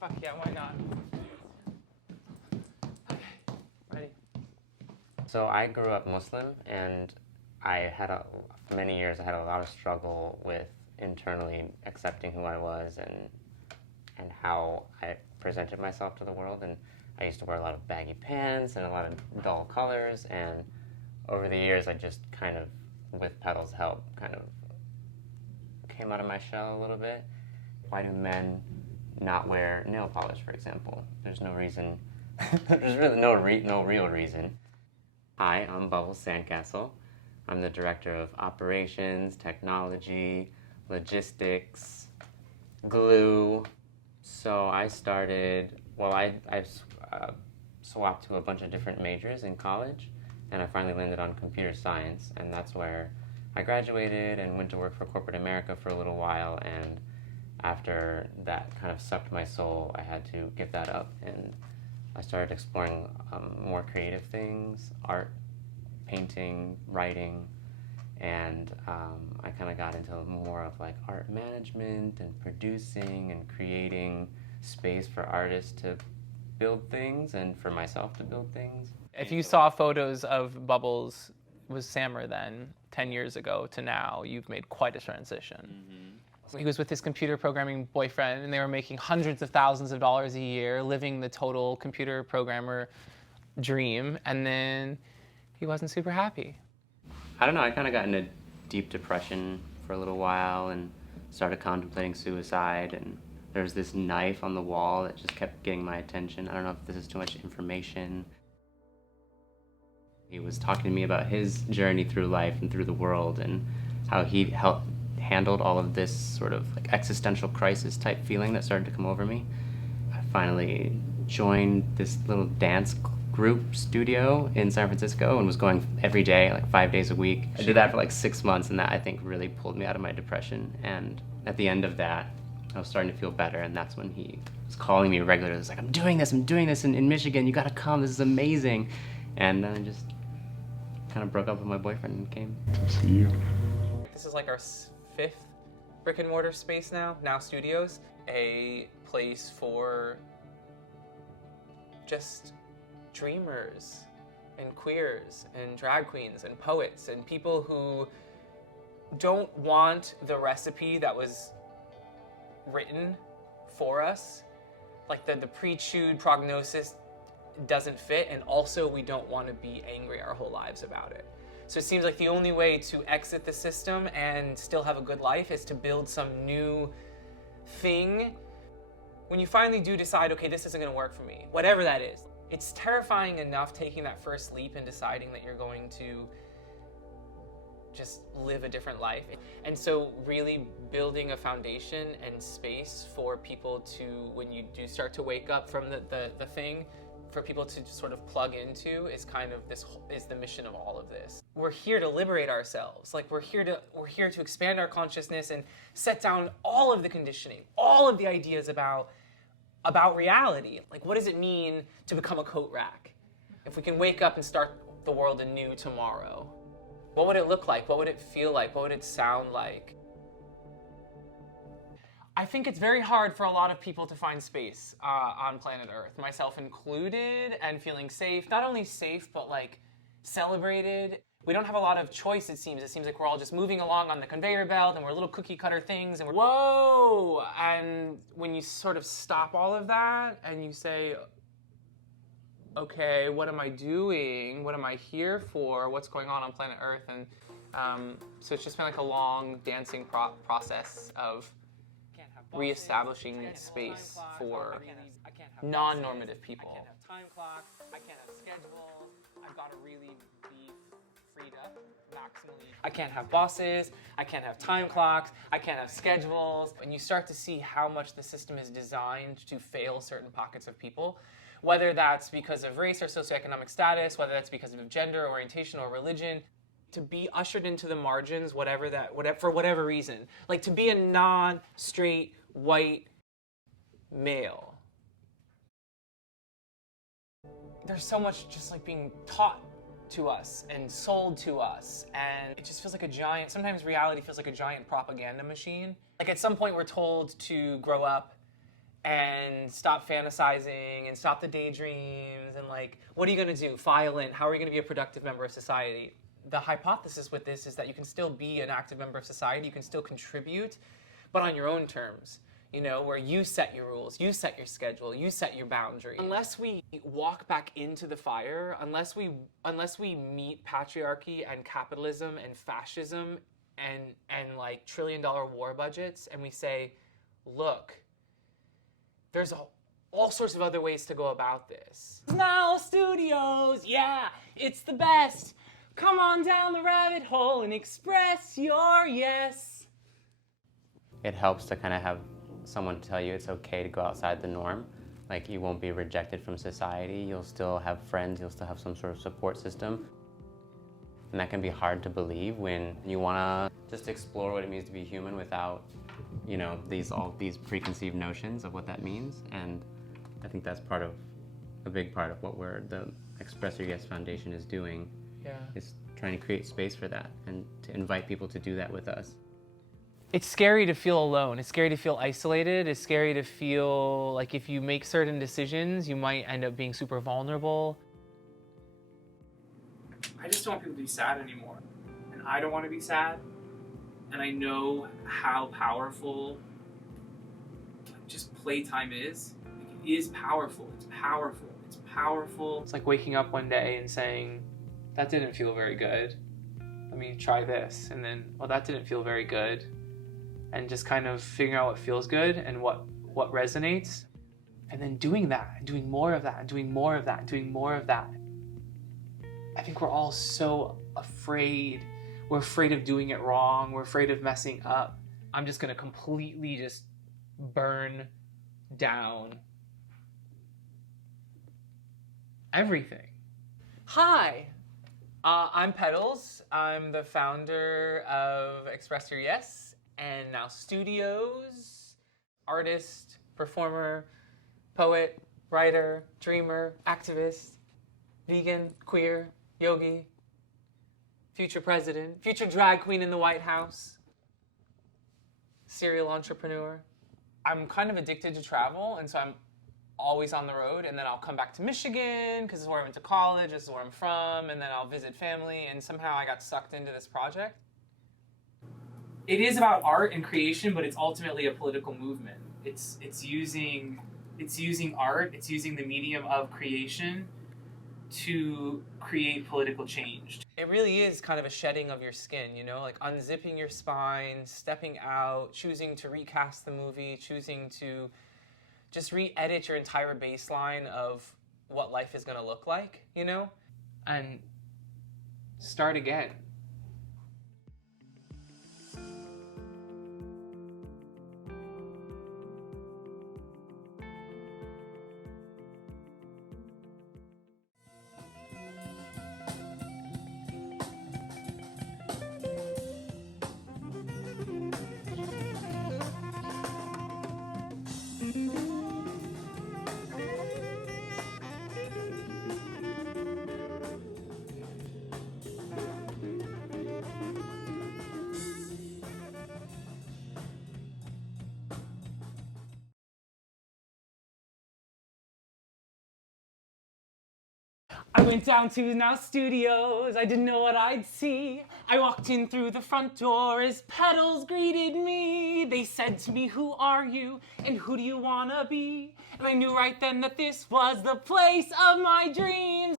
Fuck yeah, why not? Okay, ready? So I grew up Muslim, and for many years I had a lot of struggle with internally accepting who I was and how I presented myself to the world. And I used to wear a lot of baggy pants and a lot of dull colors, and over the years I just kind of, with Pedal's help, kind of came out of my shell a little bit. Why do men not wear nail polish, for example? There's no reason. There's really no real reason. Hi, I'm Bubbles Sandcastle. I'm the director of operations, technology, logistics, glue. So I started, I swapped to a bunch of different majors in college, and I finally landed on computer science, and that's where I graduated and went to work for corporate America for a little while, and after that kind of sucked my soul, I had to give that up, and I started exploring more creative things, art, painting, writing, and I kind of got into more of like art management and producing and creating space for artists to build things and for myself to build things. If you saw photos of Bubbles was Sammer then, 10 years ago to now, you've made quite a transition. Mm-hmm. He was with his computer programming boyfriend, and they were making hundreds of thousands of dollars a year, living the total computer programmer dream, and then he wasn't super happy. I don't know, I kind of got into deep depression for a little while and started contemplating suicide, and there was this knife on the wall that just kept getting my attention. I don't know if this is too much information. He was talking to me about his journey through life and through the world and how he handled all of this sort of like existential crisis type feeling that started to come over me. I finally joined this little dance group studio in San Francisco and was going every day, like 5 days a week. I did that for like 6 months, and that I think really pulled me out of my depression. And at the end of that, I was starting to feel better, and that's when he was calling me regularly. He was like, I'm doing this in Michigan, you gotta come, this is amazing. And then I just kind of broke up with my boyfriend and came. See you. This is like our 5th brick and mortar space now studios. A place for just dreamers and queers and drag queens and poets and people who don't want the recipe that was written for us. Like the pre-chewed prognosis doesn't fit, and also we don't want to be angry our whole lives about it. So it seems like the only way to exit the system and still have a good life is to build some new thing. When you finally do decide, okay, this isn't going to work for me, whatever that is, it's terrifying enough taking that first leap and deciding that you're going to just live a different life. And so really building a foundation and space for people to, when you do start to wake up from the thing, for people to sort of plug into is kind of is the mission of all of this. We're here to liberate ourselves. Like we're here to expand our consciousness and set down all of the conditioning, all of the ideas about reality. Like what does it mean to become a coat rack? If we can wake up and start the world anew tomorrow, what would it look like? What would it feel like? What would it sound like? I think it's very hard for a lot of people to find space on planet Earth, myself included, and feeling safe. Not only safe, but like celebrated. We don't have a lot of choice, it seems. It seems like we're all just moving along on the conveyor belt, and we're little cookie cutter things, and we're, whoa! And when you sort of stop all of that, and you say, okay, what am I doing? What am I here for? What's going on planet Earth? And so it's just been like a long dancing process of reestablishing space for non-normative people. I can't have time clocks, I can't have schedules, I've got to really be freed up maximally. I can't have bosses, I can't have time clocks, I can't have schedules. And you start to see how much the system is designed to fail certain pockets of people, whether that's because of race or socioeconomic status, whether that's because of gender, orientation, or religion. To be ushered into the margins, for whatever reason. Like to be a non-straight white male. There's so much just like being taught to us and sold to us, and it just feels like sometimes reality feels like a giant propaganda machine. Like at some point we're told to grow up and stop fantasizing and stop the daydreams and like, what are you going to do? File in. How are you going to be a productive member of society? The hypothesis with this is that you can still be an active member of society, you can still contribute, but on your own terms, you know, where you set your rules, you set your schedule, you set your boundaries. Unless we walk back into the fire, unless we meet patriarchy and capitalism and fascism and like trillion-dollar war budgets, and we say, look, there's all sorts of other ways to go about this. Now Studios, yeah, it's the best. Come on down the rabbit hole and express your yes. It helps to kind of have someone tell you it's okay to go outside the norm. Like, you won't be rejected from society, you'll still have friends, you'll still have some sort of support system. And that can be hard to believe when you want to just explore what it means to be human without, you know, all these preconceived notions of what that means. And I think that's a big part of what the Express Your Yes Foundation is doing. Yeah. Is trying to create space for that and to invite people to do that with us. It's scary to feel alone. It's scary to feel isolated. It's scary to feel like if you make certain decisions, you might end up being super vulnerable. I just don't want people to be sad anymore. And I don't want to be sad. And I know how powerful just playtime is. Like, it is powerful. It's powerful. It's powerful. It's like waking up one day and saying, that didn't feel very good. Let me try this. And then, well, that didn't feel very good. And just kind of figuring out what feels good and what resonates. And then doing that, and doing more of that, and doing more of that, and doing more of that. I think we're all so afraid. We're afraid of doing it wrong. We're afraid of messing up. I'm just gonna completely just burn down everything. Hi, I'm Petals. I'm the founder of Express Your Yes and Now Studios. Artist, performer, poet, writer, dreamer, activist, vegan, queer, yogi, future president, future drag queen in the White House, serial entrepreneur. I'm kind of addicted to travel, and so I'm always on the road, and then I'll come back to Michigan because this is where I went to college, this is where I'm from, and then I'll visit family, and somehow I got sucked into this project. It is about art and creation, but it's ultimately a political movement. It's using art, it's using the medium of creation to create political change. It really is kind of a shedding of your skin, you know, like unzipping your spine, stepping out, choosing to recast the movie, choosing to just re-edit your entire baseline of what life is going to look like, you know, and start again. I went down to Now Studios, I didn't know what I'd see. I walked in through the front door as Petals greeted me. They said to me, who are you and who do you wanna be? And I knew right then that this was the place of my dreams.